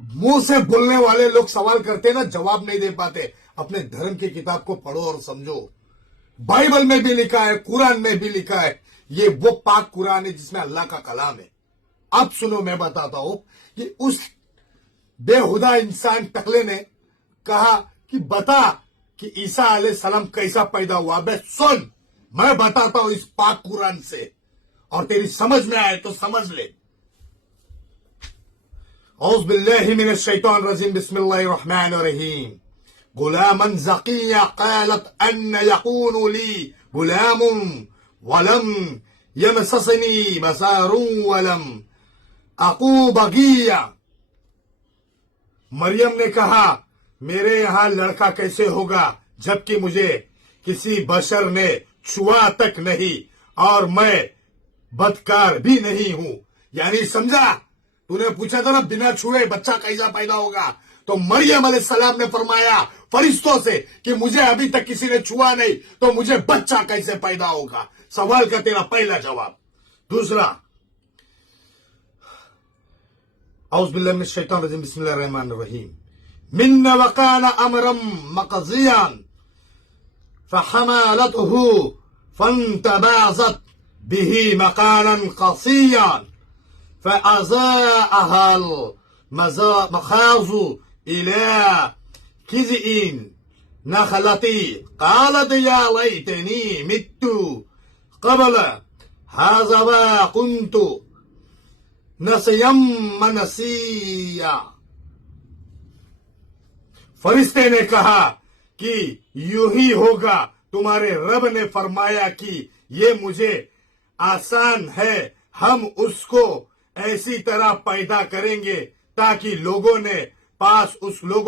मुंह से बोलने वाले लोग सवाल करते ना, जवाब नहीं दे पाते। अपने धर्म की किताब को पढ़ो और समझो। बाइबल में भी लिखा है, कुरान में भी लिखा है, ये वो पाक कुरान है जिसमें अल्लाह का कलाम है। अब सुनो, मैं बताता हूं कि उस बेहुदा इंसान टकले ने कहा कि बता कि ईसा अलैहिस्सलाम कैसा पैदा हुआ। बे सुन, मैं बताता हूं इस पाक कुरान से, और तेरी समझ में आए तो समझ ले। औज़ बिल्लाहि मिनश शैतानिर रजीम, बिस्मिल्लाहिर रहमानिर रहीम। गुलामन ज़किया क़ालत अन्न यकूनु ली गुलामुन वलम यमससनी बसारुन वलम अकू बगिया। मरियम ने कहा, मेरे यहां लड़का कैसे होगा जबकि मुझे किसी बशर ने छुआ तक नहीं और मैं बदकार भी नहीं हूं। यानी समझा, तूने पूछा था ना बिना छुए बच्चा कैसा पैदा होगा, तो मरियम अलैहिस्सलाम ने फरमाया फरिश्तों से कि मुझे अभी तक किसी ने छुआ नहीं, तो मुझे बच्चा कैसे पैदा होगा। सवाल का तेरा पहला जवाब। दूसरा, औज़ बिल्लाहि मिनश शैतानिर रजीम, बिस्मिल्लाहिर रहमानिर रहीम। मिन्न वकान अमरम मक़ज़ियान फहमालतहु फंतबाज़त बिही मकानन क़सियान फअज़ाअहा मखाज़ु इला किज़इन नखलती क़ालत या लैतनी मित्तु क़ब्ल हाज़ा व कुन्तु नसियम मनसिया। फरिश्ते ने कहा कि यूं ही होगा, तुम्हारे रब ने फरमाया कि ये मुझे आसान है, हम उसको ऐसी तरह पैदा करेंगे ताकि लोगों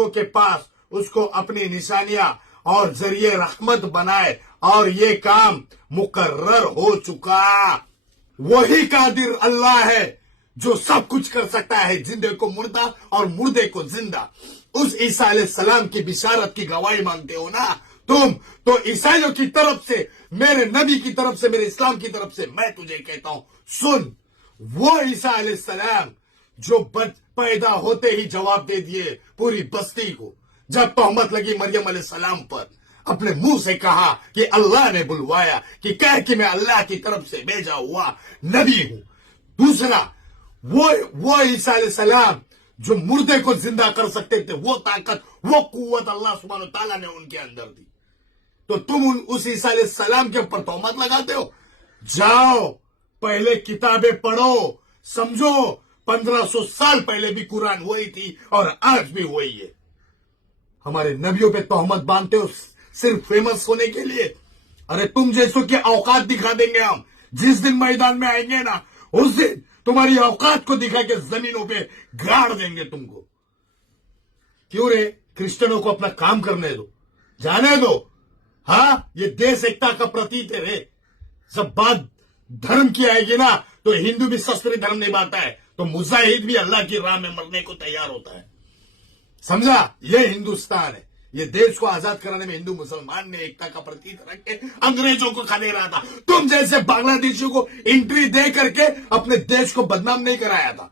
के पास उसको अपनी निशानियां और जरिए रहमत बनाए, और ये काम मुकर्रर हो चुका। वही कादिर अल्लाह है जो सब कुछ कर सकता है, जिंदे को मुर्दा और मुर्दे को जिंदा। उस ईसा अलैहिस्सलाम की बिशारत की गवाही मांगते हो ना तुम, तो ईसाइयों की तरफ से, मेरे नबी की तरफ से, मेरे इस्लाम की तरफ से मैं तुझे कहता हूं, सुन, वो ईसा अलैहिस्सलाम जो पैदा होते ही जवाब दे दिए पूरी बस्ती को, जब तोहमत लगी मरियम अलैहिस्सलाम पर, अपने मुंह से कहा कि अल्लाह ने बुलवाया, कि कह कि मैं अल्लाह की तरफ से भेजा हुआ नबी हूं। दूसरा, वो ईसा अलैहिस्सलाम जो मुर्दे को जिंदा कर सकते थे, वो ताकत, वो कुव्वत अल्लाह सुब्हानहू तआला ने उनके अंदर दी, तो तुम उस ईसा अलैहिस्सलाम के ऊपर तोहमत लगाते हो। जाओ पहले किताबें पढ़ो, समझो, 1500 साल पहले भी कुरान वही थी और आज भी वही है। हमारे नबियों पे तोहमत बांधते हो सिर्फ फेमस होने के लिए। अरे तुम जैसों की औकात दिखा देंगे हम, जिस दिन मैदान में आएंगे ना, उस दिन तुम्हारी औकात को दिखा के जमीनों पे गाड़ देंगे तुमको। क्यों रे, क्रिश्चियनों को अपना काम करने दो, जाने दो। हाँ, ये देश एकता का प्रतीक है रे। जब बात धर्म की आएगी ना, तो हिंदू भी शस्त्र धर्म निभाता है, तो मुजाहिद भी अल्लाह की राह में मरने को तैयार होता है। समझा, ये हिंदुस्तान है। ये देश को आजाद कराने में हिंदू मुसलमान ने एकता का प्रतीक रख के अंग्रेजों को खा दे रहा था। तुम जैसे बांग्लादेशियों को एंट्री दे करके अपने देश को बदनाम नहीं कराया था।